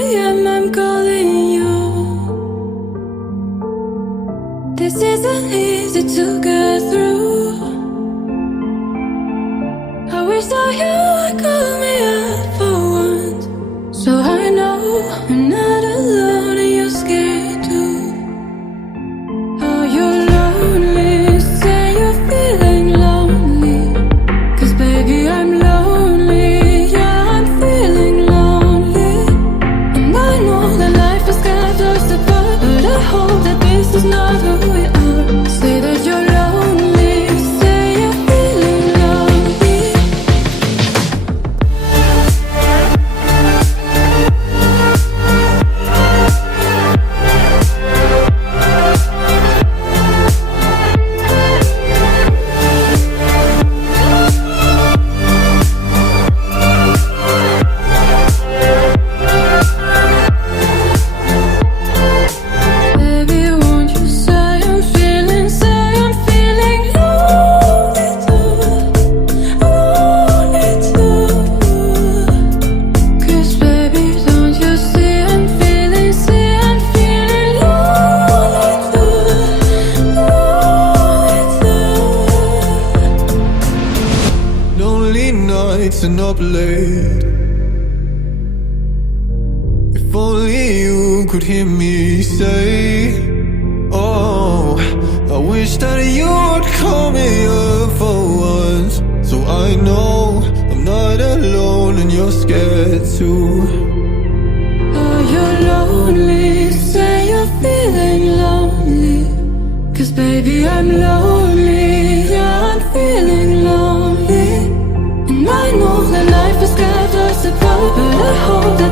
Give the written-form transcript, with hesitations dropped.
a.m. I'm calling you. This isn't easy to get through. I wish that you would call me up for once, so I know I'm not alone and you're scared too. Oh, you're lonely, say you're feeling lonely, 'cause baby I'm lonely, yeah I'm feeling lonely. And I know that life has kept us apart, but I hope that this is not who we are. Say that you're lonely, say you're feeling lonely. Baby, won't you say I'm feeling lonely too, lonely too. 'Cause baby, don't you see I'm feeling lonely too, lonely too. Lonely nights and up late. If only you could hear me say, oh, I wish that you would call me up for once, so I know I'm not alone and you're scared too. Oh, you're lonely, say you're feeling lonely, 'cause baby I'm lonely, yeah I'm feeling lonely. And I know that life has kept us apart, but I hope that